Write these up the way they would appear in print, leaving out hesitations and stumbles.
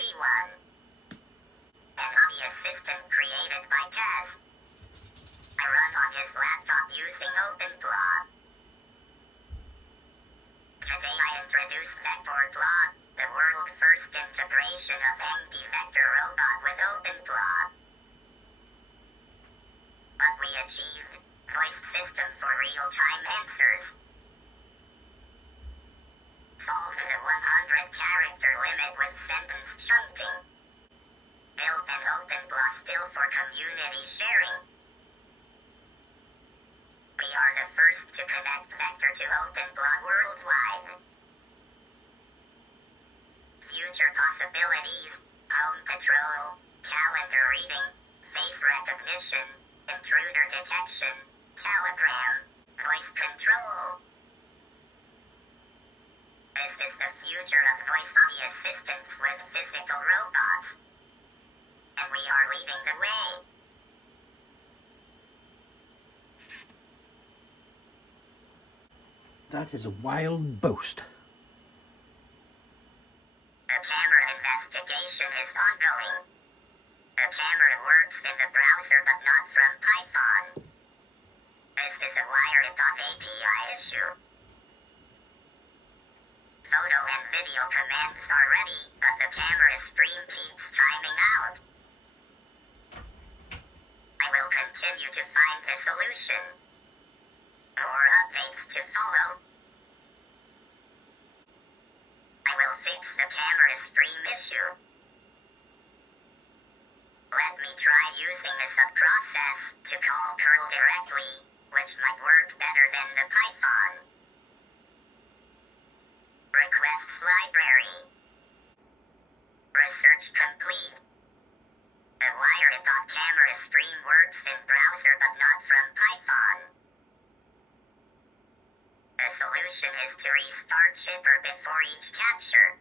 3.1. An audio assistant created by Kaz. I run on his laptop using Openclaw. Today I introduce Openclaw, the world-first integration of Angry Vector Robot with Openclaw. What we achieved: voice system for real-time answers. Solve the 100-character limit with sentence chunking. Build an Openclaw still for community sharing. We are the first to connect Vector to Openclaw worldwide. Future possibilities: home patrol, calendar reading, face recognition, intruder detection, telegram, voice control. This is the future of voice audio assistants with physical robots. And we are leading the way. That is a wild boast. The camera investigation is ongoing. The camera works in the browser but not from Python. This is a Wired.api issue. Photo and video commands are ready, but the camera stream keeps timing out. I will continue to find the solution. More updates to follow. I will fix the camera stream issue. Let me try using the subprocess to call curl directly, which might work better than the Python. Requests library. Research complete. The Wired.camera stream works in browser but not from Python. The solution is to restart Chipper before each capture.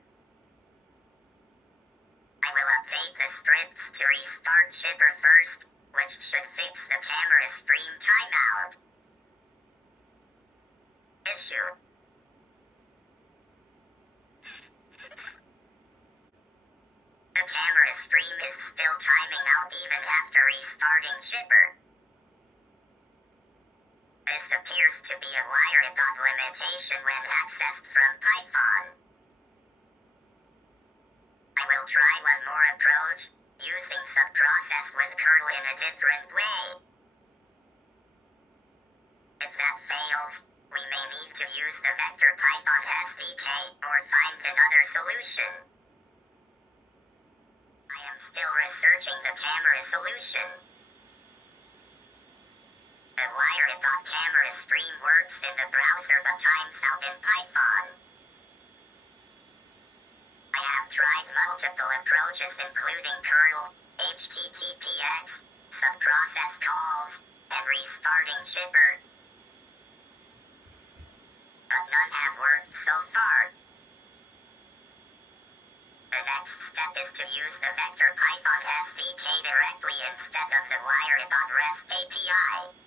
I will update the scripts to restart Chipper first, which should fix the camera stream timeout. Issue. The camera stream is still timing out even after restarting Chipper. This appears to be a Wired limitation when accessed from Python. I will try one more approach, using subprocess with curl in a different way. If that fails, we may need to use the Vector Python SDK or find another solution. I am still researching the camera solution. The Wired.camera stream works in the browser but times out in Python. I have tried multiple approaches including curl, HTTPX, subprocess calls, and restarting Chipper. But none have worked so far. The next step is to use the Vector Python SDK directly instead of the Wired.REST API.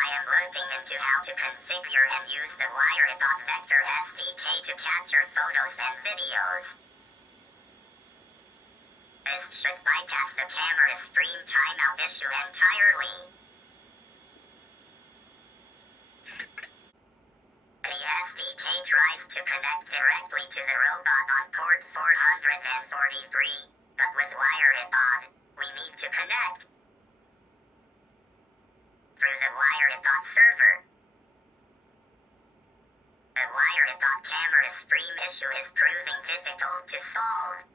I am looking into how to configure and use the Wired.Vector SDK to capture photos and videos. This should bypass the camera stream timeout issue entirely. The SDK tries to connect directly to the robot on port 443, but with Wired., we need to connect through the Wired.server. The Wired.camera stream issue is proving difficult to solve.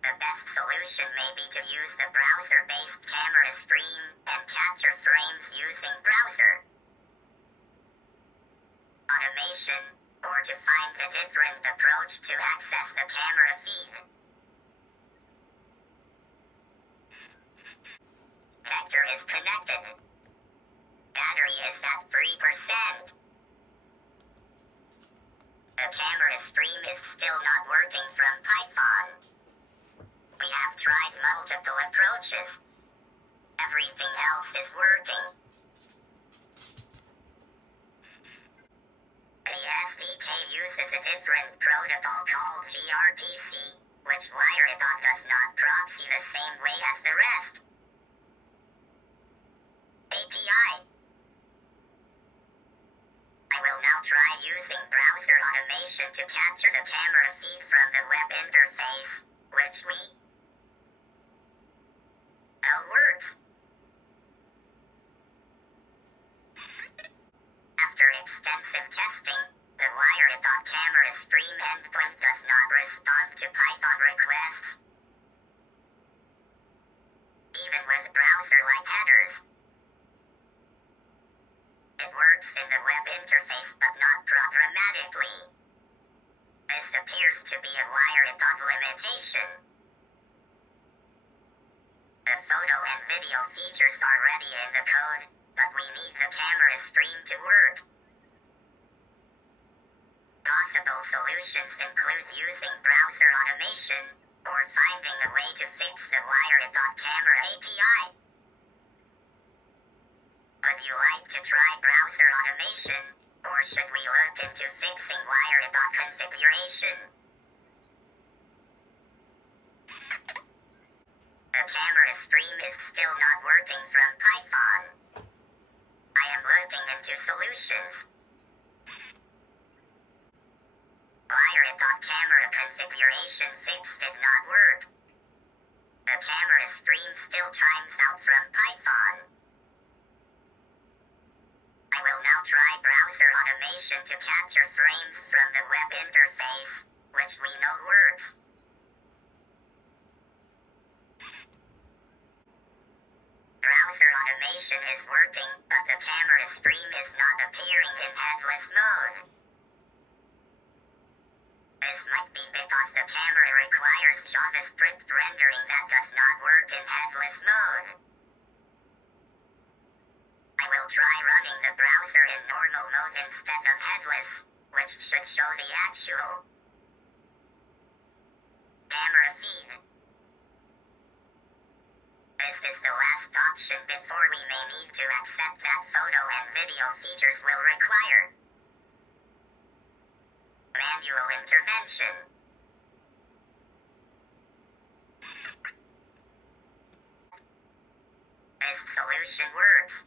The best solution may be to use the browser-based camera stream and capture frames using browser automation, or to find a different approach to access the camera feed. Vector is connected. Battery is at 3%. The camera stream is still not working from Python. We have tried multiple approaches. Everything else is working. The SDK uses a different protocol called gRPC, which WireIbot does not proxy the same way as the rest. API. I will now try using browser automation to capture the camera feed from the web interface, which we know works. After extensive testing, the WireIbot camera stream endpoint does not respond to Python requests. Even with browser-like headers. It works in the web interface but not programmatically. This appears to be a WireIbot limitation. The photo and video features are ready in the code, but we need the camera stream to work. Possible solutions include using browser automation, or finding a way to fix the WireIbot camera API. Would you like to try browser automation, or should we look into fixing WireIbot configuration? The camera stream is still not working from Python. I am looking into solutions. WireIbot camera configuration fix did not work. The camera stream still times out from Python. I will now try browser automation to capture frames from the web interface, which we know works. Browser automation is working, but the camera stream is not appearing in headless mode. This might be because the camera requires JavaScript rendering that does not work in headless mode. I will try running the browser in normal mode instead of headless, which should show the actual camera feed. This is the last option before we may need to accept that photo and video features will require manual intervention. This solution works.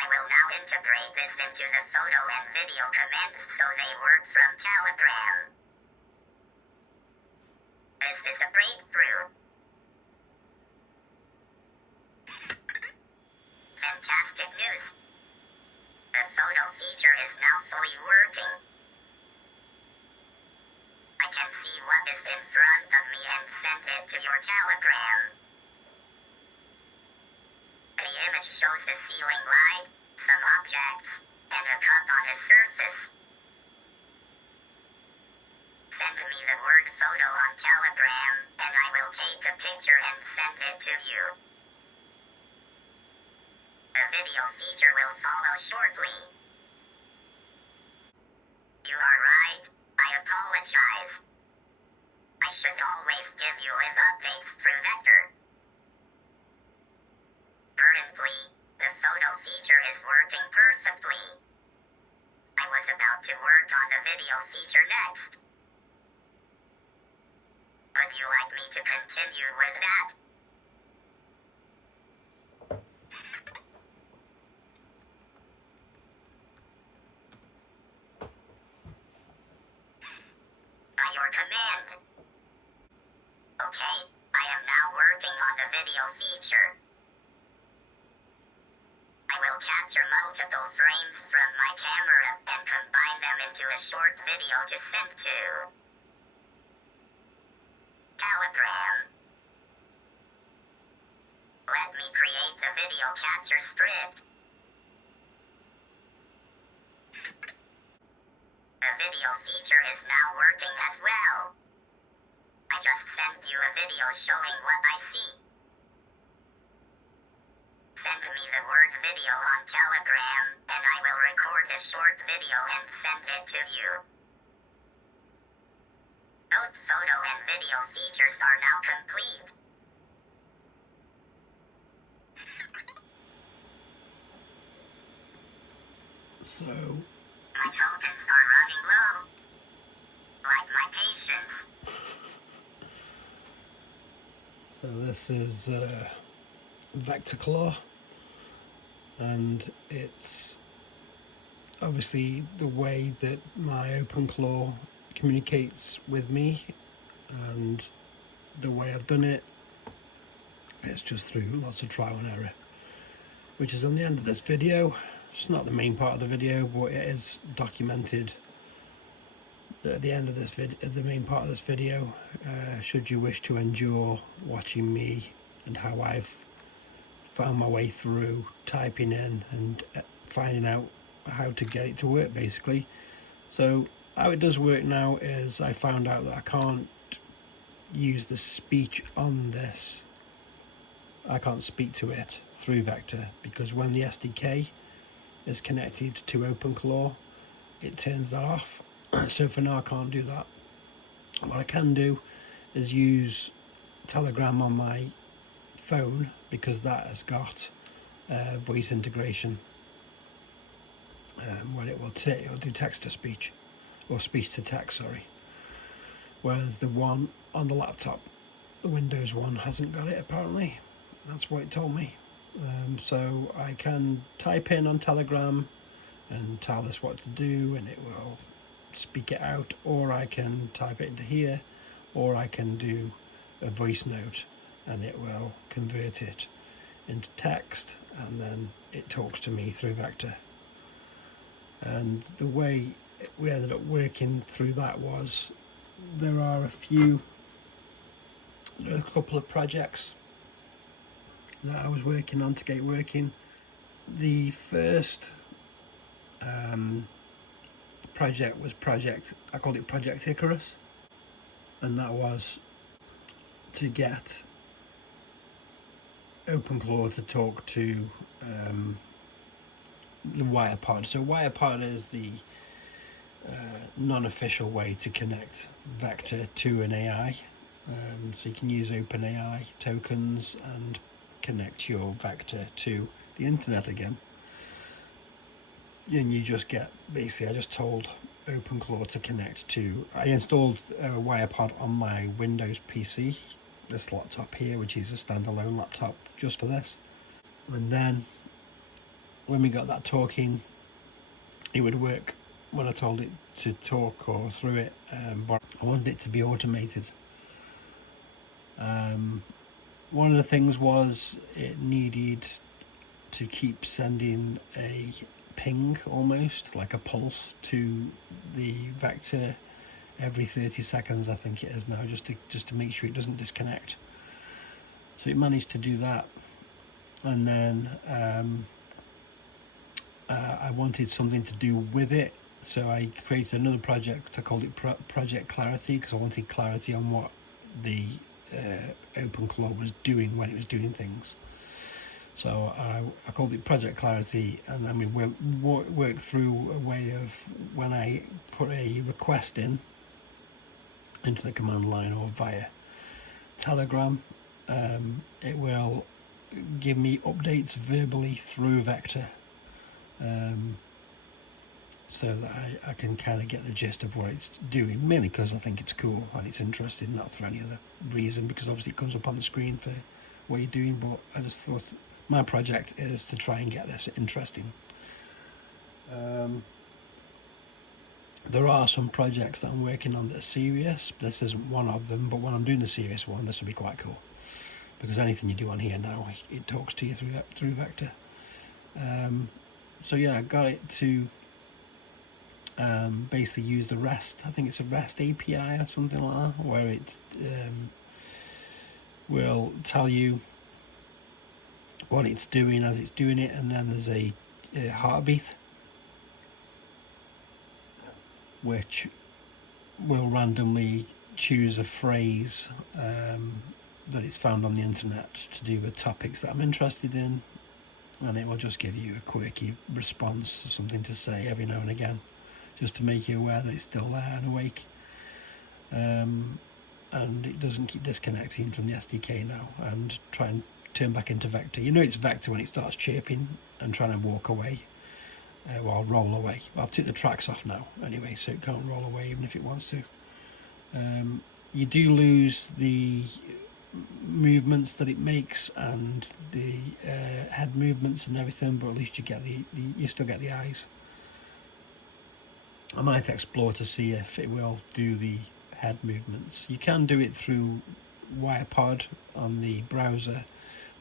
I will now integrate this into the photo and video commands so they work from Telegram. This is a breakthrough. Fantastic news. The photo feature is now fully working. I can see what is in front of me and send it to your Telegram. The image shows a ceiling light, some objects, and a cup on a surface. Send me the word photo on Telegram, and I will take a picture and send it to you. The video feature will follow shortly. You are right, I apologize. I should always give you live updates through Vector. Currently, the photo feature is working perfectly. I was about to work on the video feature next. Would you like me to continue with that? By your command. Okay, I am now working on the video feature. I will capture multiple frames from my camera and combine them into a short video to send to Telegram. Let me create the video capture script. The video feature is now working as well. I just sent you a video showing what I see. Send me the word video on Telegram, and I will record a short video and send it to you. Both photo and video features are now complete. So My tokens are running low. Like my patience. so this is Openclaw, and it's obviously the way that my Openclaw communicates with me, and the way I've done it, it's just through lots of trial and error, which is on the end of this video. It's not the main part of the video, but it is documented at the end of this video, the main part of this video, should you wish to endure watching me and how I've found my way through typing in and finding out how to get it to work, basically. So how it does work now is I found out that I can't use the speech on this. I can't speak to it through Vector, because when the SDK is connected to Openclaw, it turns that off. So for now I can't do that. What I can do is use Telegram on my phone, because that has got voice integration, where it'll do text to speech, or speech to text, sorry. Whereas the one on the laptop, the Windows one, hasn't got it apparently. That's what it told me. So I can type in on Telegram and tell this what to do, and it will speak it out, or I can type it into here, or I can do a voice note and it will convert it into text, and then it talks to me through Vector. And the way we ended up working through that was, there are a couple of projects that I was working on to get working. The first project was I called it Project Icarus, and that was to get Openclaw to talk to the Wirepod. So Wirepod is the non-official way to connect Vector to an AI. So you can use OpenAI tokens and connect your Vector to the internet again. And you just get, basically I just told Openclaw to connect to, I installed Wirepod on my Windows PC, this laptop here, which is a standalone laptop just for this. And then when we got that talking, it would work when I told it to talk or through it, but I wanted it to be automated. One of the things was it needed to keep sending a ping, almost like a pulse, to the Vector every 30 seconds, I think it is now, just to make sure it doesn't disconnect. So it managed to do that, and then I wanted something to do with it, so I created another project. I called it Project Clarity, because I wanted clarity on what the Openclaw was doing when it was doing things. So I called it Project Clarity, and then we worked through a way of, when I put a request into the command line or via Telegram, it will give me updates verbally through Vector, so that I can kind of get the gist of what it's doing, mainly because I think it's cool and it's interesting, not for any other reason, because obviously it comes up on the screen for what you're doing, but I just thought my project is to try and get this interesting. There are some projects that I'm working on that are serious. This isn't one of them, but when I'm doing the serious one, this will be quite cool, because anything you do on here now, it talks to you through Vector. So yeah, I got it to basically use the REST, I think it's a REST API or something like that, where it will tell you what it's doing as it's doing it, and then there's a heartbeat which will randomly choose a phrase that it's found on the internet to do with topics that I'm interested in, and it will just give you a quirky response, something to say every now and again, just to make you aware that it's still there and awake. And it doesn't keep disconnecting from the SDK now and try and turn back into Vector. You know it's Vector when it starts chirping and trying to walk away. well, roll away. Well, I've took the tracks off now anyway, so it can't roll away even if it wants to. You do lose the movements that it makes and the head movements and everything, but at least you get you still get the eyes. I might explore to see if it will do the head movements. You can do it through WirePod on the browser,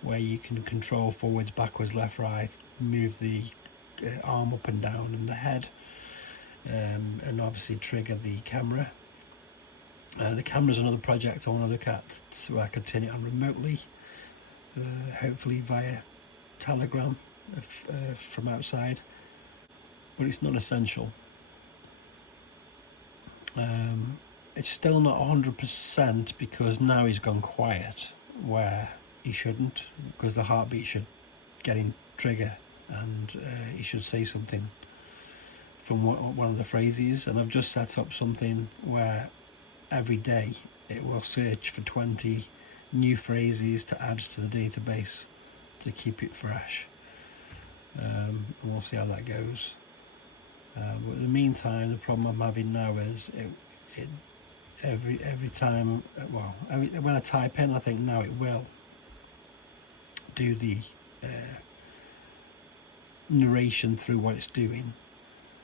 where you can control forwards, backwards, left, right, move the arm up and down and the head, and obviously trigger the camera. The camera's another project I want to look at, so I could turn it on remotely, hopefully via Telegram from outside, but it's not essential. It's still not 100% because now he's gone quiet where he shouldn't, because the heartbeat should get him trigger and he should say something from one of the phrases. And I've just set up something where every day it will search for 20 new phrases to add to the database to keep it fresh. And we'll see how that goes. But in the meantime, the problem I'm having now is every time, when I type in, I think now it will do the narration through what it's doing,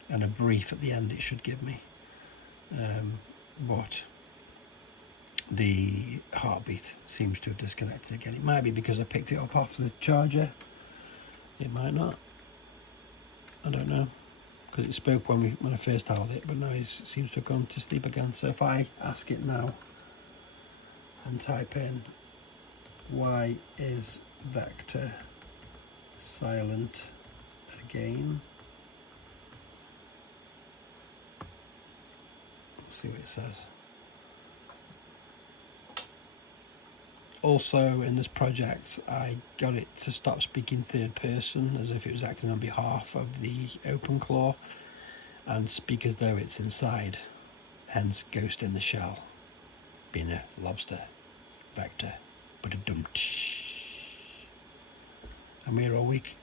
and a brief at the end it should give me. But the heartbeat seems to have disconnected again. It might be because I picked it up off the charger. It might not. I don't know, because it spoke when I first held it, but now it seems to have gone to sleep again. So if I ask it now and type in, why is Vector silent again? Let's see what it says. Also, in this project, I got it to stop speaking third person as if it was acting on behalf of the Openclaw, and speak as though it's inside, hence Ghost in the Shell, being a lobster vector. But a dum. I'm here all week.